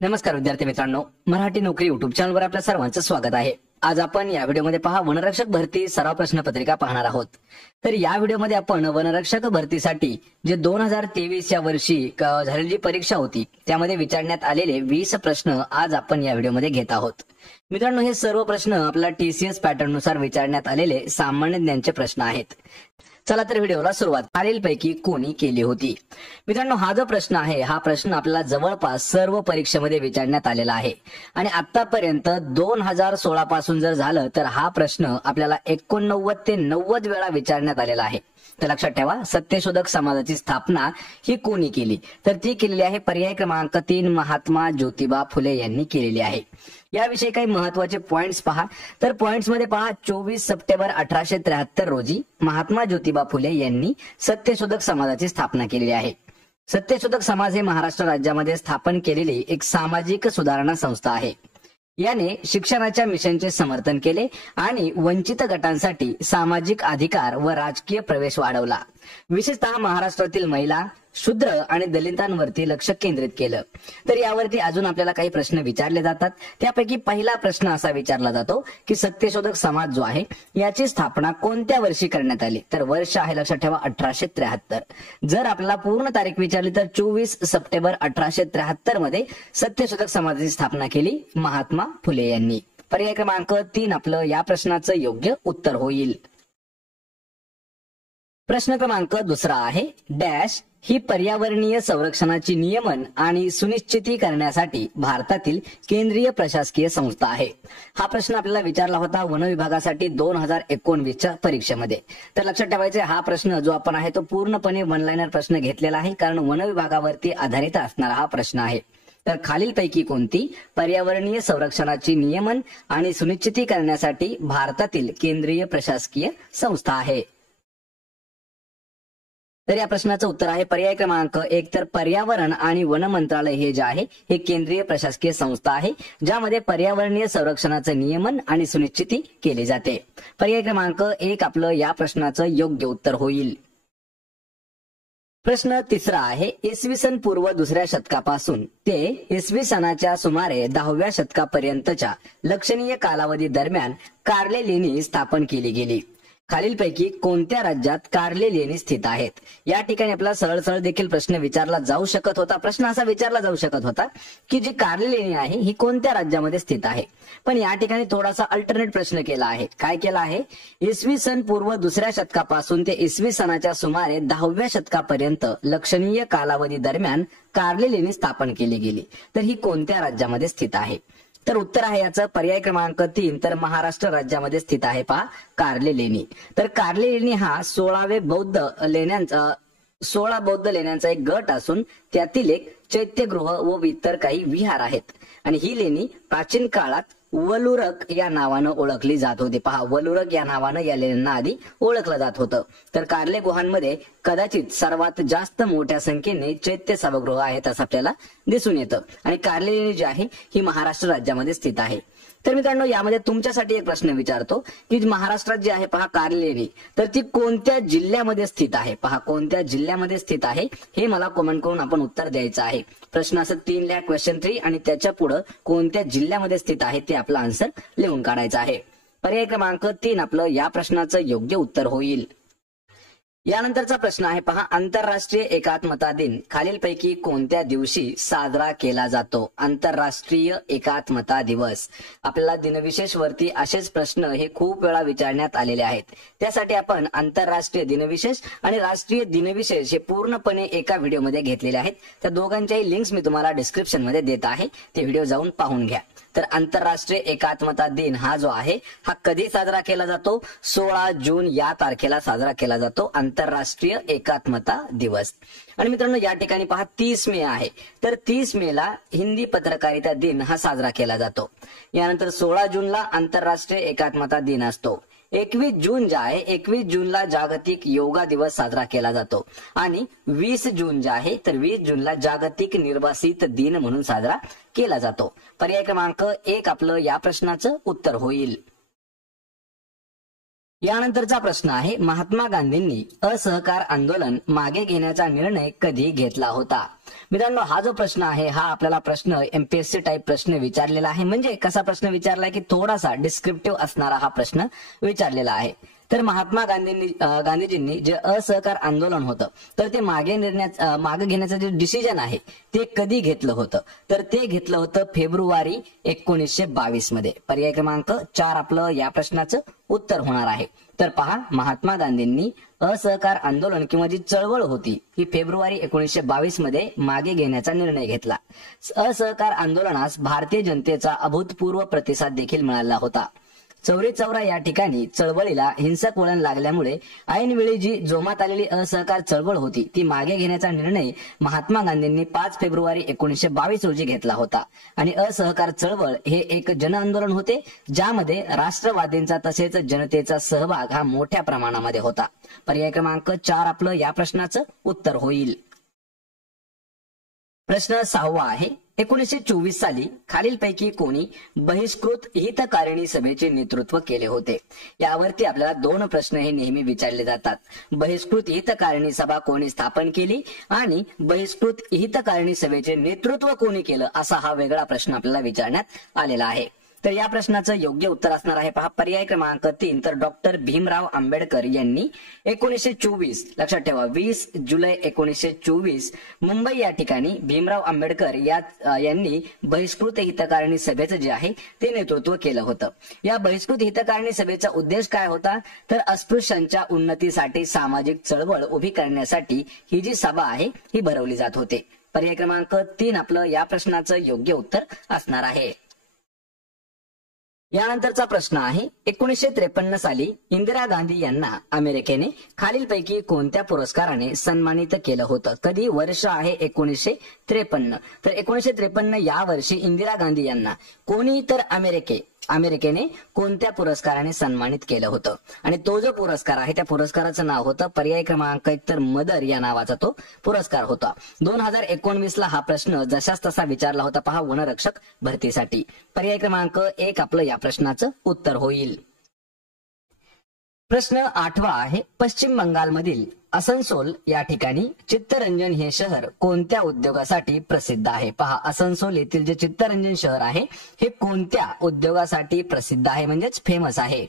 नमस्कार विद्यार्थी मित्रांनो, मराठी नोकरी युट्यूब चॅनलवर आपल्या सर्वांचं स्वागत आहे। आज आपण या व्हिडिओमध्ये वनरक्षक भरती सराव प्रश्नपत्रिका पाहणार आहोत। तर या व्हिडिओमध्ये आपण वनरक्षक भरतीसाठी जे 2023 या वर्षी झालेली जी परीक्षा होती त्यामध्ये विचारण्यात आलेले 20 प्रश्न आज आपण या व्हिडिओमध्ये घेत आहोत। मित्रांनो, हे सर्व प्रश्न आपल्या TCS पॅटर्न नुसार विचारण्यात आलेले सामान्य ज्ञानचे प्रश्न आहेत। चला तर व्हिडिओला सुरुवात। खालीलपैकी कोणी केली होती? मित्रांनो, हा जो प्रश्न आहे हा प्रश्न आपल्याला जवळपास सर्व परीक्षेमध्ये विचारण्यात आलेला आहे आणि आतापर्यंत 2016 पासून जर झालं तर हा प्रश्न आपल्याला 89 ते 90 वेळा विचारण्यात आलेला आहे। तर लक्षात ठेवा, सत्यशोधक समाजाची स्थापना ही कोणी केली? तर ती केलेली आहे पर्याय क्रमांक 3 महात्मा ज्योतिबा फुले यांनी केलेली आहे। याविषयी काही महत्वाचे पॉइंट्स पहा। तर पॉइंट्स मध्ये पहा, 24 सप्टेंबर 1873 रोजी महात्मा ज्योतिबा फुले यांनी सत्यशोधक समाजाची स्थापना केलेली आहे। सत्यशोधक समाज हे महाराष्ट्र राज्यामध्ये स्थापन केलेली एक सामाजिक सुधारणा संस्था आहे। याने शिक्षणाच्या मिशनचे समर्थन केले आणि वंचित गटांसाठी सामाजिक अधिकार व राजकीय प्रवेश वाढवला। विशेषतः महाराष्ट्रातील महिला, शूद्र आणि दलितांवरती लक्ष केंद्रित केलं। तर यावरती अजून आपल्याला काही प्रश्न विचारले जातात। त्यापैकी पहिला प्रश्न असा विचारला जातो की सत्यशोधक समाज जो आहे याची स्थापना कोणत्या वर्षी करण्यात आली? तर वर्ष आहे, लक्षात ठेवा, 1873। जर आपल्याला पूर्ण तारीख विचारली तर 24 सप्टेंबर 1873 मध्ये सत्यशोधक समाजाची स्थापना केली महात्मा फुले यांनी। पर्याय क्रमांक 3 आपलं या प्रश्नाचं योग्य उत्तर होईल। प्रश्न क्रमांक दुसरा आहे, डॅश ही पर्यावरणीय संरक्षणाची नियमन आणि सुनिश्चिती करण्यासाठी भारतातील केंद्रीय प्रशासकीय संस्था आहे। हा प्रश्न आपल्याला विचारला होता वन विभागासाठी 2019च्या परीक्षेमध्ये। तर लक्षात ठेवायचे, हा प्रश्न जो आपण आहे तो पूर्णपणे वन लाइनर प्रश्न घेतलेला आहे, कारण वन विभागावरती आधारित असणारा हा प्रश्न आहे। तर खालीलपैकी कोणती पर्यावरणीय संरक्षणाची नियमन आणि सुनिश्चिती करण्यासाठी भारतातील केंद्रीय प्रशासकीय संस्था आहे? तर या प्रश्नाचं उत्तर आहे पर्याय क्रमांक 1। तर पर्यावरण आणि वन मंत्रालय हे जे आहे हे केंद्रीय प्रशासकीय संस्था आहे, ज्यामध्ये पर्यावरणीय संरक्षणाचे नियमन आणि सुनिश्चिती केली जाते। पर्याय क्रमांक 1 आपलं या प्रश्नाचं योग्य उत्तर होईल। प्रश्न तिसरा आहे, इसवी सन पूर्व 2ऱ्या शतकापासून ते इसवी सनाच्या सुमारे 10व्या शतकापर्यंतच्या लक्षणीय कालावधी दरम्यान कार्ले लेणी स्थापन केली गेली। खालीलपैकी कोणत्या राज्यात कार्ले लेणी स्थित आहेत? या ठिकाणी आपल्याला सरळ सरळ देखील प्रश्न विचारला जाऊ शकत होता। प्रश्न असा विचारला जाऊ शकत होता की जी कार्ले लेणी आहे ही कोणत्या राज्यामध्ये स्थित आहे, पण या ठिकाणी थोडासा अल्टरनेट प्रश्न केला आहे। काय केला आहे? इसवी सन पूर्व 2ऱ्या शतकापासून ते इसवी सनाच्या सुमारे 10व्या शतकापर्यंत लक्षणीय कालावधी दरम्यान कार्ले लेणी स्थापन केली गेली। तर ही कोणत्या राज्यामध्ये स्थित आहे? तर उत्तर आहे याचं पर्याय क्रमांक 3। तर महाराष्ट्र राज्यामध्ये स्थित आहे पहा कार्ले लेणी। तर कार्ले लेणी हा 16 बौद्ध लेण्यांचा एक गट असून त्यातील एक चैत्यगृह व इतर काही विहार आहेत आणि ही लेणी प्राचीन काळात वलुरक या नावानं ओळखली जात होती। पहा, वलुरक या नावानं या लेण्यांना आधी ओळखलं जात होतं। तर कार्ले गुहांमध्ये कदाचित सर्वात जास्त मोठ्या संख्येने चैत्य सभागृह आहेत असं आपल्याला दिसून येतं आणि कार्ले लेणी जी आहे ही महाराष्ट्र राज्यामध्ये स्थित आहे। तर मित्रांनो, यामध्ये तुमच्यासाठी एक प्रश्न विचारतो की महाराष्ट्रात जी आहे पहा कार्ले लेणी, तर ती कोणत्या जिल्ह्यामध्ये स्थित आहे? पहा, कोणत्या जिल्ह्यामध्ये स्थित आहे हे मला कमेंट करून आपण उत्तर द्यायचं आहे। प्रश्न असं 3 लिहा क्वेश्चन 3 आणि त्याच्या पुढे कोणत्या जिल्ह्यामध्ये स्थित आहे ते आपलं आन्सर लिहून काढायचं आहे। पर्याय क्रमांक 3 आपलं या प्रश्नाचं योग्य उत्तर होईल। यानंतरचा प्रश्न आहे पहा, आंतरराष्ट्रीय एकात्मता दिन खालीलपैकी कोणत्या दिवशी साजरा केला जातो? आंतरराष्ट्रीय एकात्मता दिवस। आपल्याला दिनविशेष वरती असेच प्रश्न हे खूप वेळा विचारण्यात आलेले आहेत। त्यासाठी आपण आंतरराष्ट्रीय दिनविशेष आणि राष्ट्रीय दिनविशेष हे पूर्णपणे एका व्हिडिओमध्ये घेतलेले आहेत। त्या दोघांच्याही लिंक्स मी तुम्हाला डिस्क्रिप्शन मध्ये देत आहे, ते व्हिडिओ जाऊन पाहून घ्या। तर आंतरराष्ट्रीय एकात्मता दिन हा जो आहे हा कधी साजरा केला जातो? 16 जून या तारखेला साजरा केला जातो आंतरराष्ट्रीय एकात्मता दिवस। आणि मित्रांनो, या ठिकाणी पहा 30 मे आहे, तर 30 मेला हिंदी पत्रकारिता दिन हा साजरा केला जातो। यानंतर 16 जूनला आंतरराष्ट्रीय एकात्मता दिन असतो। 21 जून जे आहे 21 जूनला जागतिक योगा दिवस साजरा केला जातो आणि 20 जून जे आहे तर 20 जूनला जागतिक निर्वासित दिन म्हणून साजरा केला जातो। पर्याय क्रमांक 1 आपलं या प्रश्नाचं उत्तर होईल। यानंतरचा प्रश्न आहे, महात्मा गांधींनी असहकार आंदोलन मागे घेण्याचा निर्णय कधी घेतला होता? मित्रांनो, हा जो प्रश्न आहे हा आपल्याला प्रश्न एमपीएससी टाईप प्रश्न विचारलेला आहे. म्हणजे कसा प्रश्न विचारलाय की थोडासा डिस्क्रिप्टिव्ह असणारा हा प्रश्न विचारलेला आहे. तर महात्मा गांधीजींनी जे असहकार आंदोलन होतं तर ते मागे घेण्याचं जे डिसिजन आहे ते कधी घेतलं होतं? तर ते घेतलं होतं फेब्रुवारी 1922 मध्ये. पर्याय क्रमांक 4 आपलं या प्रश्नाचं उत्तर होणार आहे. तर पहा, महात्मा गांधींनी असहकार आंदोलन किंवा जी चळवळ होती ही फेब्रुवारी 1922 मध्ये मागे घेण्याचा निर्णय घेतला. असहकार आंदोलनास भारतीय जनतेचा अभूतपूर्व प्रतिसाद देखील मिळाला होता. चौरी चौरा या ठिकाणी चळवळीला हिंसक वळण लागल्यामुळे ऐनवेळी जी जोमात आलेली असहकार चळवळ होती ती मागे घेण्याचा निर्णय महात्मा गांधींनी 5 फेब्रुवारी 1922 रोजी घेतला होता. आणि असहकार चळवळ हे एक जन आंदोलन होते ज्यामध्ये राष्ट्रवादींचा तसेच जनतेचा सहभाग हा मोठ्या प्रमाणामध्ये होता. पर्याय क्रमांक 4 आपलं या प्रश्नाचं उत्तर होईल. प्रश्न 6 आहे, 1924 साली खालीलपैकी कोणी बहिष्कृत हितकारिणी सभेचे नेतृत्व केले होते? यावरती आपल्याला 2 प्रश्न हे नेहमी विचारले जातात. बहिष्कृत हितकारिणी सभा कोणी स्थापन केली आणि बहिष्कृत हितकारिणी सभेचे नेतृत्व कोणी केलं, असा हा वेगळा प्रश्न आपल्याला विचारण्यात आलेला आहे. तर या प्रश्नाचं योग्य उत्तर असणार आहे पहा पर्याय क्रमांक 3. तर डॉक्टर भीमराव आंबेडकर यांनी 1924, लक्षात ठेवा 20 जुलै 1924 मुंबई या ठिकाणी भीमराव आंबेडकर यांनी बहिष्कृत हितकारिणी सभेचं जे आहे ते नेतृत्व केलं होतं. या बहिष्कृत हितकारिणी सभेचा उद्देश काय होता? तर अस्पृश्यांच्या उन्नतीसाठी सामाजिक चळवळ उभी करण्यासाठी ही जी सभा आहे ही भरवली जात होते. पर्याय क्रमांक 3 आपलं या प्रश्नाचं योग्य उत्तर असणार आहे. यानंतरचा प्रश्न आहे, 1953 साली इंदिरा गांधी यांना अमेरिकेने खालीलपैकी कोणत्या पुरस्काराने सन्मानित केलं होतं? कधी? वर्ष आहे 1953. तर 1953 या वर्षी इंदिरा गांधी यांना कोणी तर अमेरिकेने कोणत्या पुरस्काराने सन्मानित केलं होतं? आणि तो जो पुरस्कार आहे त्या पुरस्काराचं नाव होतं पर्याय क्रमांक 1 तर मदर या नावाचा तो पुरस्कार होता. 2019 ला हा प्रश्न जशाच तसा विचारला होता पहा वनरक्षक भरतीसाठी. पर्याय क्रमांक 1 आपलं या प्रश्नाचं उत्तर होईल. प्रश्न 8 आहे, पश्चिम बंगालमधील असनसोल या ठिकाणी चित्तरंजन हे शहर कोणत्या उद्योगासाठी प्रसिद्ध आहे? पहा, असनसोल येथील जे चित्तरंजन शहर आहे हे कोणत्या उद्योगासाठी प्रसिद्ध आहे म्हणजेच फेमस आहे?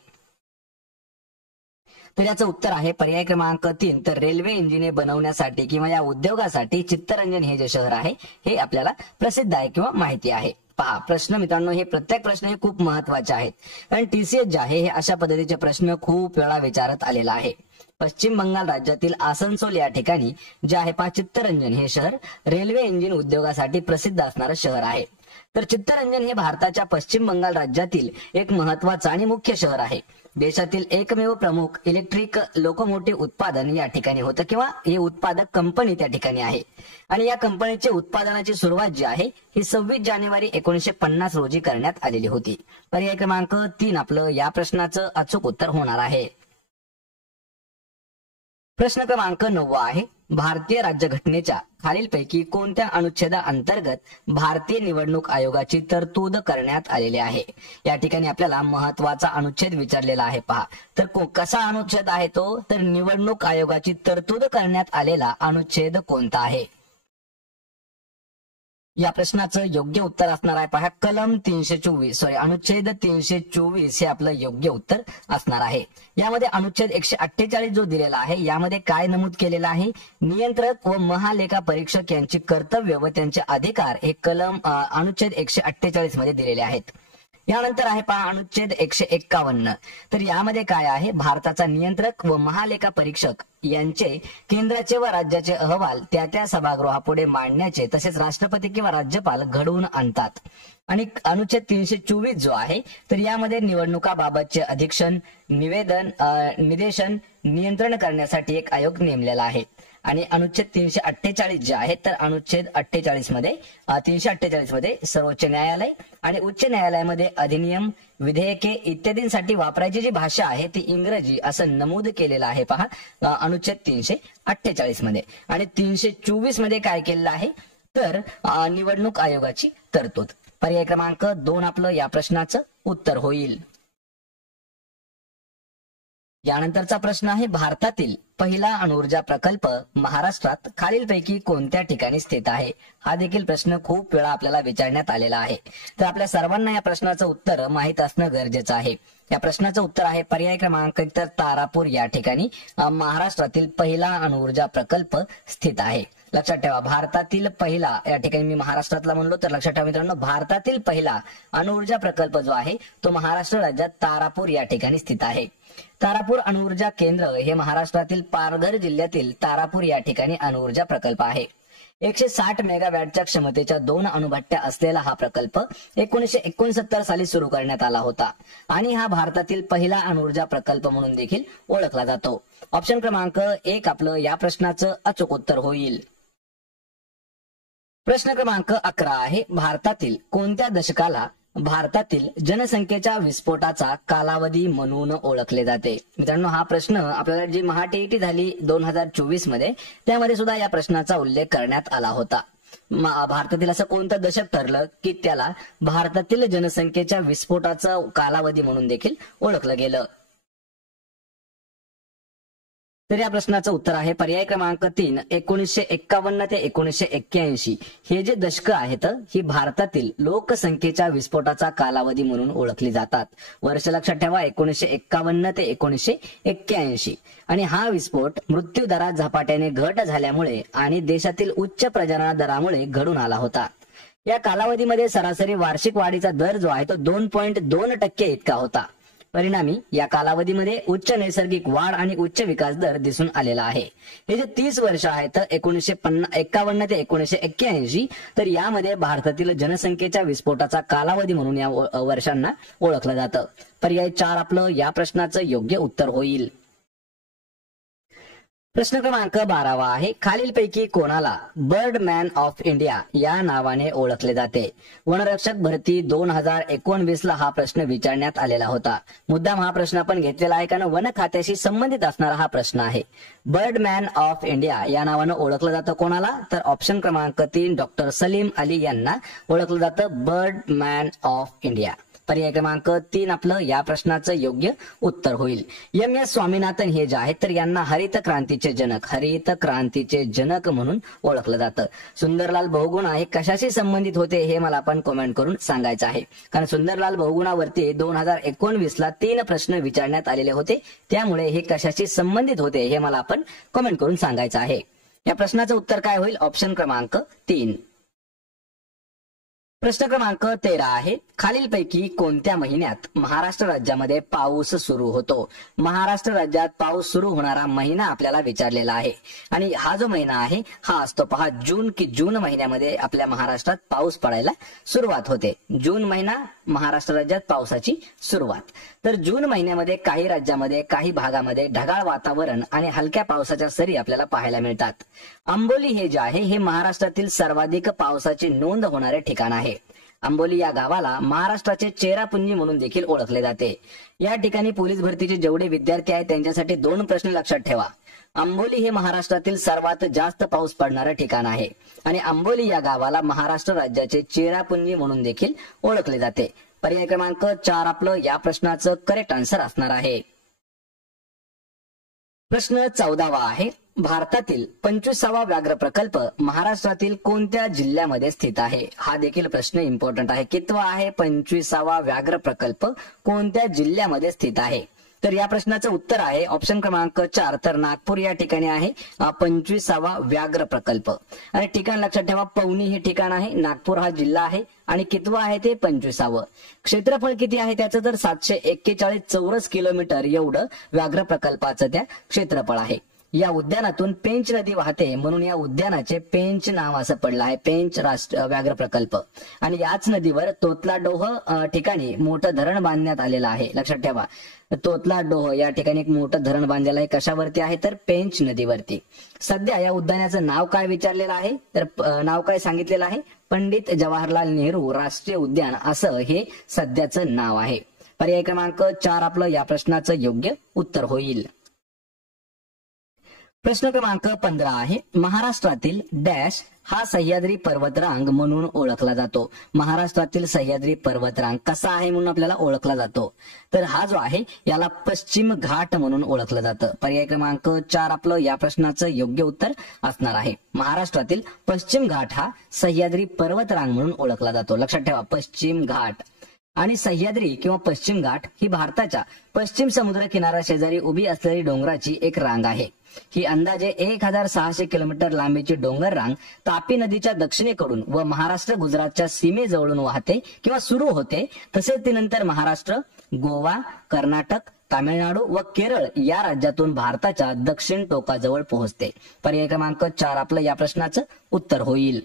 तर याचं उत्तर आहे पर्याय क्रमांक 3. तर रेल्वे इंजिने बनवण्यासाठी किंवा या उद्योगासाठी चित्तरंजन हे जे शहर आहे हे आपल्याला प्रसिद्ध आहे किंवा माहिती आहे. पहा, प्रश्न मित्रांनो हे प्रत्येक प्रश्न हे खूप महत्वाचे आहेत कारण टीसीएस जे आहे हे अशा पद्धतीचे प्रश्न खूप वेळा विचारत आलेला आहे. पश्चिम बंगाल राज्यातील आसनसोल या ठिकाणी जे आहे पहा चित्तरंजन हे शहर रेल्वे इंजिन उद्योगासाठी प्रसिद्ध असणारं शहर आहे. तर चित्तरंजन हे भारताच्या पश्चिम बंगाल राज्यातील एक महत्वाचं आणि मुख्य शहर आहे. देशातील एकमेव प्रमुख इलेक्ट्रिक लोकोमोटिव्ह उत्पादन या ठिकाणी होतं किंवा हे उत्पादक कंपनी त्या ठिकाणी आहे. आणि या कंपनीचे उत्पादनाची सुरुवात जी आहे ही 26 जानेवारी 1950 रोजी करण्यात आलेली होती. पर्याय क्रमांक 3 आपलं या प्रश्नाचं अचूक उत्तर होणार आहे. प्रश्न क्रमांक 9 आहे, भारतीय राज्यघटनेच्या खालीलपैकी कोणत्या अनुच्छेदाअंतर्गत भारतीय निवडणूक आयोगाची तरतूद करण्यात आलेली आहे? या ठिकाणी आपल्याला महत्वाचा अनुच्छेद विचारलेला आहे पहा. तर कसा अनुच्छेद आहे तो? तर निवडणूक आयोगाची तरतूद करण्यात आलेला अनुच्छेद कोणता आहे? या प्रश्नाचं योग्य उत्तर असणार आहे पहा कलम 324 अनुच्छेद 324 हे आपलं योग्य उत्तर असणार आहे. यामध्ये अनुच्छेद 148 जो दिलेला आहे यामध्ये काय नमूद केलेलं आहे? नियंत्रक व महालेखा परीक्षक यांची कर्तव्य व त्यांचे अधिकार हे कलम अनुच्छेद 148 मध्ये दिलेले आहेत. यानंतर आहे पहा अनुच्छेद 151. तर यामध्ये काय आहे? भारताचा नियंत्रक व महालेखा परीक्षक यांचे केंद्राचे व राज्याचे अहवाल त्या सभागृहापुढे मांडण्याचे तसेच राष्ट्रपती किंवा राज्यपाल घडवून आणतात. आणि अनुच्छेद 324 जो आहे तर यामध्ये निवडणुकाबाबतचे अधीक्षण निदेशन नियंत्रण करण्यासाठी एक आयोग नेमलेला आहे. आणि अनुच्छेद 348 जे आहे तर अनुच्छेद 48 मध्ये 348 मध्ये सर्वोच्च न्यायालय आणि उच्च न्यायालयामध्ये अधिनियम विधेयके इत्यादींसाठी वापरायची जी भाषा आहे ती इंग्रजी असं नमूद केलेलं आहे पहा अनुच्छेद 348 मध्ये. आणि 324 मध्ये काय केलेलं आहे तर निवडणूक आयोगाची तरतूद. पर्याय क्रमांक 2 आपलं या प्रश्नाचं उत्तर होईल. यानंतरचा प्रश्न आहे, भारतातील पहिला अणुऊर्जा प्रकल्प महाराष्ट्रात खालीलपैकी कोणत्या ठिकाणी स्थित आहे? हा देखील प्रश्न खूप वेळा आपल्याला विचारण्यात आलेला आहे. तर आपल्या सर्वांना या प्रश्नाचं उत्तर माहित असणं गरजेचं आहे. या प्रश्नाचं उत्तर आहे पर्याय क्रमांक 1 तर तारापूर या ठिकाणी महाराष्ट्रातील पहिला अणुऊर्जा प्रकल्प स्थित आहे. लक्षात ठेवा, भारतातील पहिला, या ठिकाणी मी महाराष्ट्रातला म्हणलो तर लक्षात ठेवा मित्रांनो, भारतातील पहिला अणुऊर्जा प्रकल्प जो आहे तो महाराष्ट्र राज्यात तारापूर या ठिकाणी स्थित आहे. तारापूर अणुऊर्जा केंद्र हे महाराष्ट्रातील पालघर जिल्ह्यातील तारापूर या ठिकाणी अणुऊर्जा प्रकल्प आहे. 160 मेगावॅटच्या क्षमतेच्या 2 अणुभट्ट्या असलेला हा प्रकल्प 1969 साली सुरू करण्यात आला होता आणि हा भारतातील पहिला अणुऊर्जा प्रकल्प म्हणून देखील ओळखला जातो. ऑप्शन क्रमांक 1 आपलं या प्रश्नाचं अचूक उत्तर होईल. प्रश्न क्रमांक 11 आहे, भारतातील कोणत्या दशकाला भारतातील जनसंख्येच्या विस्फोटाचा कालावधी म्हणून ओळखले जाते? मित्रांनो, हा प्रश्न आपल्याला जी महाटीईटी झाली 2024 मध्ये त्यामध्ये सुद्धा या प्रश्नाचा उल्लेख करण्यात आला होता. भारतातील असं कोणतं दशक ठरलं की त्याला भारतातील जनसंख्येच्या विस्फोटाचा कालावधी म्हणून देखील ओळखलं गेलं? तर या प्रश्नाचं उत्तर आहे पर्याय क्रमांक 3 1951 ते 1981. हे जे दशक आहेत ही भारतातील लोकसंख्येच्या विस्फोटाचा कालावधी म्हणून ओळखली जातात. वर्ष लक्षात ठेवा, 1951 ते 1981. आणि हा विस्फोट मृत्यू दरात झपाट्याने घट झाल्यामुळे आणि देशातील उच्च प्रजनन दरामुळे घडून आला होता. या कालावधीमध्ये सरासरी वार्षिक वाढीचा दर जो आहे तो 2.2% इतका होता. परिणामी या कालावधीमध्ये उच्च नैसर्गिक वाढ आणि उच्च विकास दर दिसून आलेला आहे. हे जे 30 वर्ष आहेत 1951 ते 1981, तर यामध्ये भारतातील जनसंख्येच्या विस्फोटाचा कालावधी म्हणून या वर्षांना ओळखलं जातं. पर्याय 4 आपलं या प्रश्नाचं योग्य उत्तर होईल. प्रश्न क्रमांक 12 आहे, खालीलपैकी कोणाला बर्डमॅन ऑफ इंडिया या नावाने ओळखले जाते? वनरक्षक भरती 2019 ला हा प्रश्न विचारण्यात आलेला होता. मुद्दाम हा प्रश्न आपण घेतलेला आहे कारण वन खात्याशी संबंधित असणारा हा प्रश्न आहे. बर्डमॅन ऑफ इंडिया या नावानं ओळखलं जातं कोणाला? तर ऑप्शन क्रमांक 3 डॉक्टर सलीम अली यांना ओळखलं जातं बर्डमॅन ऑफ इंडिया. पर्याय क्रमांक 3 आपलं या प्रश्नाचं योग्य उत्तर होईल. एम.एस. स्वामीनाथन हे जे आहेत तर यांना हरित क्रांतीचे जनक म्हणून ओळखलं जातं. सुंदरलाल बहुगुणा हे कशाशी संबंधित होते हे मला आपण कमेंट करून सांगायचं आहे. कारण सुंदरलाल बहुगुणावरती 2019 ला 3 प्रश्न विचारण्यात आलेले होते, त्यामुळे हे कशाशी संबंधित होते हे मला आपण कमेंट करून सांगायचं आहे. या प्रश्नाचं उत्तर काय होईल? ऑप्शन क्रमांक 3. प्रश्न क्रमांक 13 आहे, खालीलपैकी कोणत्या महिन्यात महाराष्ट्र राज्यामध्ये पाऊस सुरू होतो? महाराष्ट्र राज्यात पाऊस सुरू होणारा महिना आपल्याला विचारलेला आहे आणि हा जो महिना आहे हा असतो पहा जून. की जून महिन्यामध्ये आपल्या महाराष्ट्रात पाऊस पडायला सुरुवात होते. जून महिना महाराष्ट्र राज्यात पावसाची सुरुवात. तर जून महिन्यामध्ये काही राज्यामध्ये काही भागामध्ये ढगाळ वातावरण आणि हलक्या पावसाच्या सरी आपल्याला पाहायला मिळतात. आंबोली हे जे आहे हे महाराष्ट्रातील सर्वाधिक पावसाची नोंद होणारे ठिकाण आहे. आंबोली या गावाला महाराष्ट्राचे चेरापुंजी म्हणून देखील ओळखले जाते. या ठिकाणी पोलीस भरतीचे जेवढे विद्यार्थी आहेत त्यांच्यासाठी 2 प्रश्न लक्षात ठेवा. आंबोली हे महाराष्ट्रातील सर्वात जास्त पाऊस पडणारं ठिकाण आहे आणि आंबोली या गावाला महाराष्ट्र राज्याचे चेरापुंजी म्हणून देखील ओळखले जाते. पर्याय क्रमांक 4 आपलं या प्रश्नाचं करेक्ट आन्सर असणार आहे. प्रश्न 14 आहे, भारतातील 25वा व्याघ्र प्रकल्प महाराष्ट्रातील कोणत्या जिल्ह्यामध्ये स्थित आहे? हा देखील प्रश्न इम्पॉर्टंट आहे. कितवा आहे 25वा व्याघ्र प्रकल्प कोणत्या जिल्ह्यामध्ये स्थित आहे? तर या प्रश्नाचं उत्तर आहे ऑप्शन क्रमांक 4 तर नागपूर या ठिकाणी आहे 25वा व्याघ्र प्रकल्प. आणि ठिकाण लक्षात ठेवा, पवनी हे ठिकाण आहे, नागपूर हा जिल्हा आहे आणि कितवा आहे ते 25वा. क्षेत्रफळ किती आहे त्याचं? तर 741 चौरस किलोमीटर एवढं व्याघ्र प्रकल्पाचं त्या क्षेत्रफळ आहे. या उद्यानातून पेंच नदी वाहते म्हणून या उद्यानाचे पेंच नाव असं पडलं आहे, पेंच व्याघ्र प्रकल्प. आणि याच नदीवर तोतलाडोह ठिकाणी मोठं धरण बांधण्यात आलेलं आहे. लक्षात ठेवा, तोतलाडोह या ठिकाणी एक मोठं धरण बांधलेलं आहे. कशावरती आहे? तर पेंच नदीवरती. सध्या या उद्यानाचं नाव काय विचारलेलं आहे? तर नाव काय सांगितलेलं आहे? पंडित जवाहरलाल नेहरू राष्ट्रीय उद्यान असं हे सध्याचं नाव आहे. पर्याय क्रमांक 4 आपलं या प्रश्नाचं योग्य उत्तर होईल. प्रश्न क्रमांक 15 आहे, महाराष्ट्रातील डॅश हा सह्याद्री पर्वतरांग म्हणून ओळखला जातो. महाराष्ट्रातील सह्याद्री पर्वतरांग कसा आहे म्हणून आपल्याला ओळखला जातो, तर हा जो आहे याला पश्चिम घाट म्हणून ओळखलं जातं. पर्याय क्रमांक 4 आपलं या प्रश्नाचं योग्य उत्तर असणार आहे. महाराष्ट्रातील पश्चिम घाट हा सह्याद्री पर्वतरांग म्हणून ओळखला जातो. लक्षात ठेवा, पश्चिम घाट. आणि सह्याद्री किंवा पश्चिम घाट ही भारताच्या पश्चिम समुद्र किनारा शेजारी उभी असलेली डोंगराची एक रांग आहे. ही अंदाजे 1600 किलोमीटर लांबीची डोंगर रांग तापी नदीच्या दक्षिणेकडून व महाराष्ट्र गुजरातच्या सीमेजवळून वाहते किंवा सुरू होते. तसेच ती नंतर महाराष्ट्र, गोवा, कर्नाटक, तामिळनाडू व केरळ या राज्यातून भारताच्या दक्षिण टोकाजवळ पोहोचते. पर्याय क्रमांक 4 आपलं या प्रश्नाचं उत्तर होईल.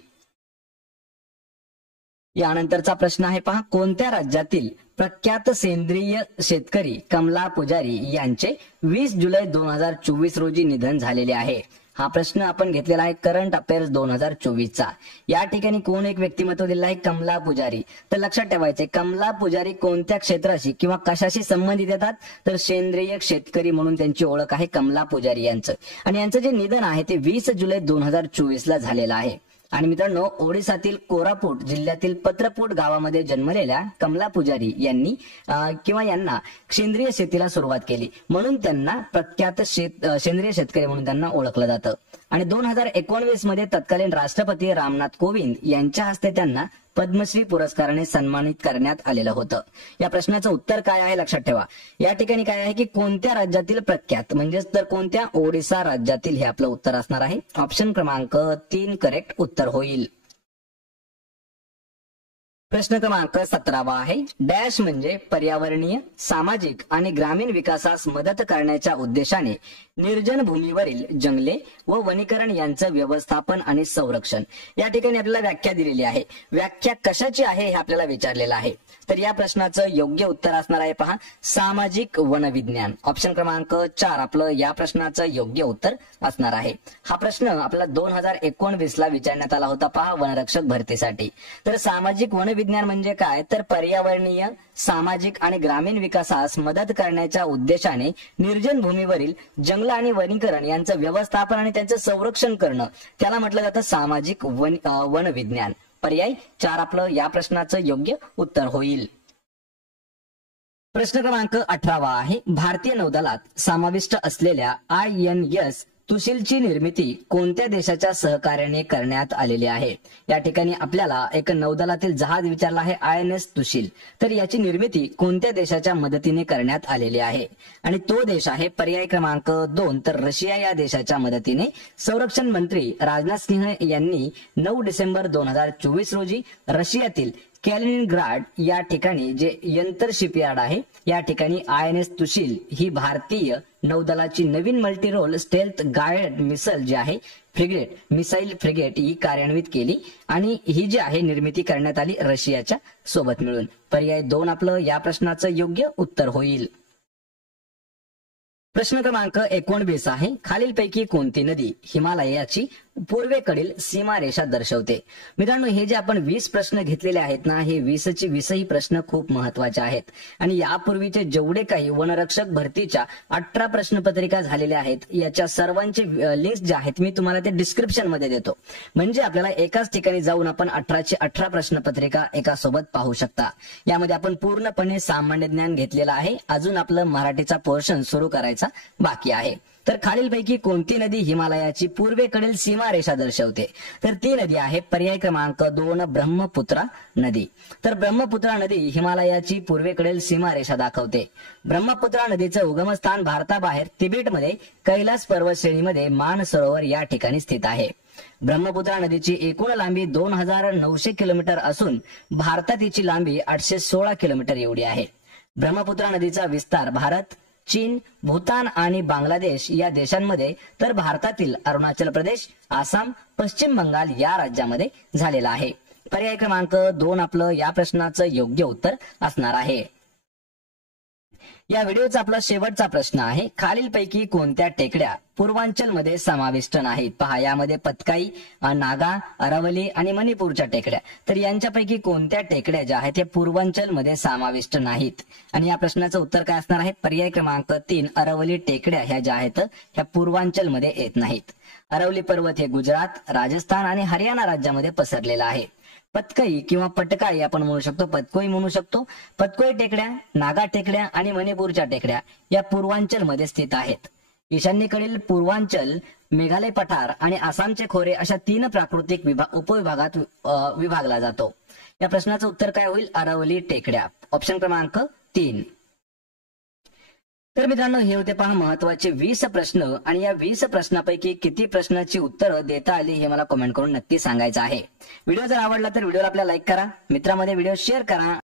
यानंतरचा प्रश्न आहे पहा, कोणत्या राज्यातील प्रख्यात सेंद्रिय शेतकरी कमला पुजारी यांचे 20 जुलै 2024 रोजी निधन झालेले आहे. हा प्रश्न आपण घेतलेला आहे करंट अफेअर्स 2024चा. या ठिकाणी कोण एक व्यक्तिमत्व दिलेलं आहे, कमला पुजारी. तर लक्षात ठेवायचे, कमला पुजारी कोणत्या क्षेत्राशी किंवा कशाशी संबंधित येतात, तर सेंद्रिय शेतकरी म्हणून त्यांची ओळख आहे कमला पुजारी यांचं. आणि यांचं जे निधन आहे ते 20 जुलै 2024 ला झालेलं आहे. आणि मित्रांनो, ओडिसातील कोरापूट जिल्ह्यातील पत्रपूट गावामध्ये जन्मलेल्या कमला पुजारी यांनी यांना सेंद्रिय शेतीला सुरुवात केली, म्हणून त्यांना प्रख्यात सेंद्रिय शेतकरी म्हणून त्यांना ओळखलं जातं. आणि 2019 मध्ये तत्कालीन राष्ट्रपती रामनाथ कोविंद यांच्या हस्ते त्यांना पद्मश्री पुरस्काराने सन्मानित करण्यात आलेलं होतं. या प्रश्नाचं उत्तर काय आहे लक्षात ठेवा. या ठिकाणी काय आहे की कोणत्या राज्यातील प्रख्यात, म्हणजेच तर कोणत्या, ओडिसा राज्यातील हे आपलं उत्तर असणार आहे. ऑप्शन क्रमांक 3 करेक्ट उत्तर होईल. प्रश्न क्रमांक 17 आहे, डॅश म्हणजे पर्यावरणीय, सामाजिक आणि ग्रामीण विकासास मदत करण्याच्या उद्देशाने निर्जन भूमीवरील जंगले व वनीकरण यांचं व्यवस्थापन आणि संरक्षण. या ठिकाणी आपल्याला व्याख्या दिलेली आहे. व्याख्या कशाची आहे हे आपल्याला विचारलेलं आहे. तर या प्रश्नाचं योग्य उत्तर असणार आहे पहा, सामाजिक वनविज्ञान. ऑप्शन क्रमांक 4 आपलं या प्रश्नाचं योग्य उत्तर असणार आहे. हा प्रश्न आपल्याला 2019 ला विचारण्यात आला होता पहा, वनरक्षक भरतीसाठी. तर सामाजिक वनविज्ञान म्हणजे काय, तर पर्यावरणीय, सामाजिक आणि ग्रामीण विकासास मदत करण्याच्या उद्देशाने निर्जन भूमीवरील जंगल आणि वनीकरण यांचं व्यवस्थापन आणि त्यांचं संरक्षण करणं, त्याला म्हटलं जातं सामाजिक वनविज्ञान. पर्याय 4 आपलं या प्रश्नाचं योग्य उत्तर होईल. प्रश्न क्रमांक 18 आहे, भारतीय नौदलात समाविष्ट असलेल्या INS तुशीलची निर्मिती कोणत्या देशाच्या सहकार्याने करण्यात आलेली आहे. या ठिकाणी आपल्याला एक नौदलातील जहाज विचारला आहे, INS तुशील. तर याची निर्मिती कोणत्या देशाच्या मदतीने करण्यात आलेली आहे, आणि तो देश आहे पर्याय क्रमांक 2 तर रशिया या देशाच्या मदतीने. संरक्षण मंत्री राजनाथ सिंह यांनी 9 डिसेंबर 2024 रोजी रशियातील कॅलिनिनग्राड या ठिकाणी जे यंतर शिपयार्ड आहे या ठिकाणी INS तुशील ही भारतीय नौदलाची नवीन multi role stealth guide missile जी आहे मिसाईल फ्रिगेट ही कार्यान्वित केली, आणि ही जी आहे निर्मिती करण्यात आली रशियाच्या सोबत मिळून. पर्याय 2 आपलं या प्रश्नाचं योग्य उत्तर होईल. प्रश्न क्रमांक 19 आहे, खालीलपैकी कोणती नदी हिमालयाची पूर्वेकडील सीमारेषा दर्शवते. मित्रांनो, हे जे आपण 20 प्रश्न घेतलेले आहेत ना, हे 20 ही प्रश्न खूप महत्वाचे आहेत. आणि यापूर्वीचे जेवढे काही वनरक्षक भरतीच्या 18 प्रश्नपत्रिका झालेल्या आहेत, याच्या सर्वांचे लिंक्स जे आहेत मी तुम्हाला ते डिस्क्रिप्शन मध्ये देतो. म्हणजे आपल्याला एकाच ठिकाणी जाऊन आपण 18ची 18 प्रश्नपत्रिका एका सोबत पाहू शकता. यामध्ये आपण पूर्णपणे सामान्य ज्ञान घेतलेलं आहे. अजून आपलं मराठीचा पोर्शन सुरू करायचा बाकी आहे. तर खालीलपैकी कोणती नदी हिमालयाची पूर्वेकडील सीमारेषा दर्शवते, तर ती नदी आहे पर्याय क्रमांक 2 ब्रह्मपुत्रा नदी. तर ब्रह्मपुत्रा नदी हिमालयाची पूर्वेकडील सीमारेषा दाखवते. ब्रह्मपुत्रा नदीचं उगमस्थान भारताबाहेर तिबेटमध्ये कैलास पर्वत श्रेणीमध्ये मानसरोवर या ठिकाणी स्थित आहे. ब्रह्मपुत्रा नदीची एकूण लांबी 2900 किलोमीटर असून भारतात तिची लांबी 816 किलोमीटर एवढी आहे. ब्रह्मपुत्रा नदीचा विस्तार भारत, चीन, भूतान आणि बांगलादेश या देशांमध्ये, तर भारतातील अरुणाचल प्रदेश, आसाम, पश्चिम बंगाल या राज्यामध्ये झालेला आहे. पर्याय क्रमांक 2 आपलं या प्रश्नाचं योग्य उत्तर असणार आहे. या व्हिडिओचा आपला शेवटचा प्रश्न आहे, खालीलपैकी कोणत्या टेकड्या पूर्वांचल मध्ये समाविष्ट नाहीत? पहा, यामध्ये पतकाई, नागा, अरावली आणि मणिपूरच्या टेकड्या. तर यांच्यापैकी कोणत्या टेकड्या ज्या आहेत त्या पूर्वांचल मध्ये समाविष्ट नाहीत? आणि या प्रश्नाचं उत्तर काय असणार आहे? पर्याय क्रमांक 3, अरावली टेकड्या ह्या ज्या आहेत ह्या पूर्वांचल मध्ये येत नाहीत. अरावली पर्वत हे गुजरात, राजस्थान आणि हरियाणा राज्यामध्ये पसरलेला आहे. पतकाई किंवा पटकाई आपण म्हणू शकतो, पतकोई म्हणू शकतो. पतकोई टेकड्या, नागा टेकड्या आणि मणिपूरच्या टेकड्या या पूर्वांचल मध्ये स्थित आहेत. ईशान्येकडील पूर्वांचल, मेघालय पठार आणि आसामचे खोरे अशा 3 प्राकृतिक उपविभागात विभागला जातो. या प्रश्नाचं उत्तर काय होईल? अरावली टेकड्या, ऑप्शन क्रमांक 3. तर मित्रांनो, हे होते पहा महत्वाचे 20 प्रश्न आणि या 20 प्रश्नापैकी किती प्रश्नाची उत्तरं देता आली हे मला कमेंट करून नक्की सांगायचं आहे. व्हिडिओ जर आवडला तर व्हिडिओला आपल्या लाईक करा, मित्रांमध्ये व्हिडिओ शेअर करा.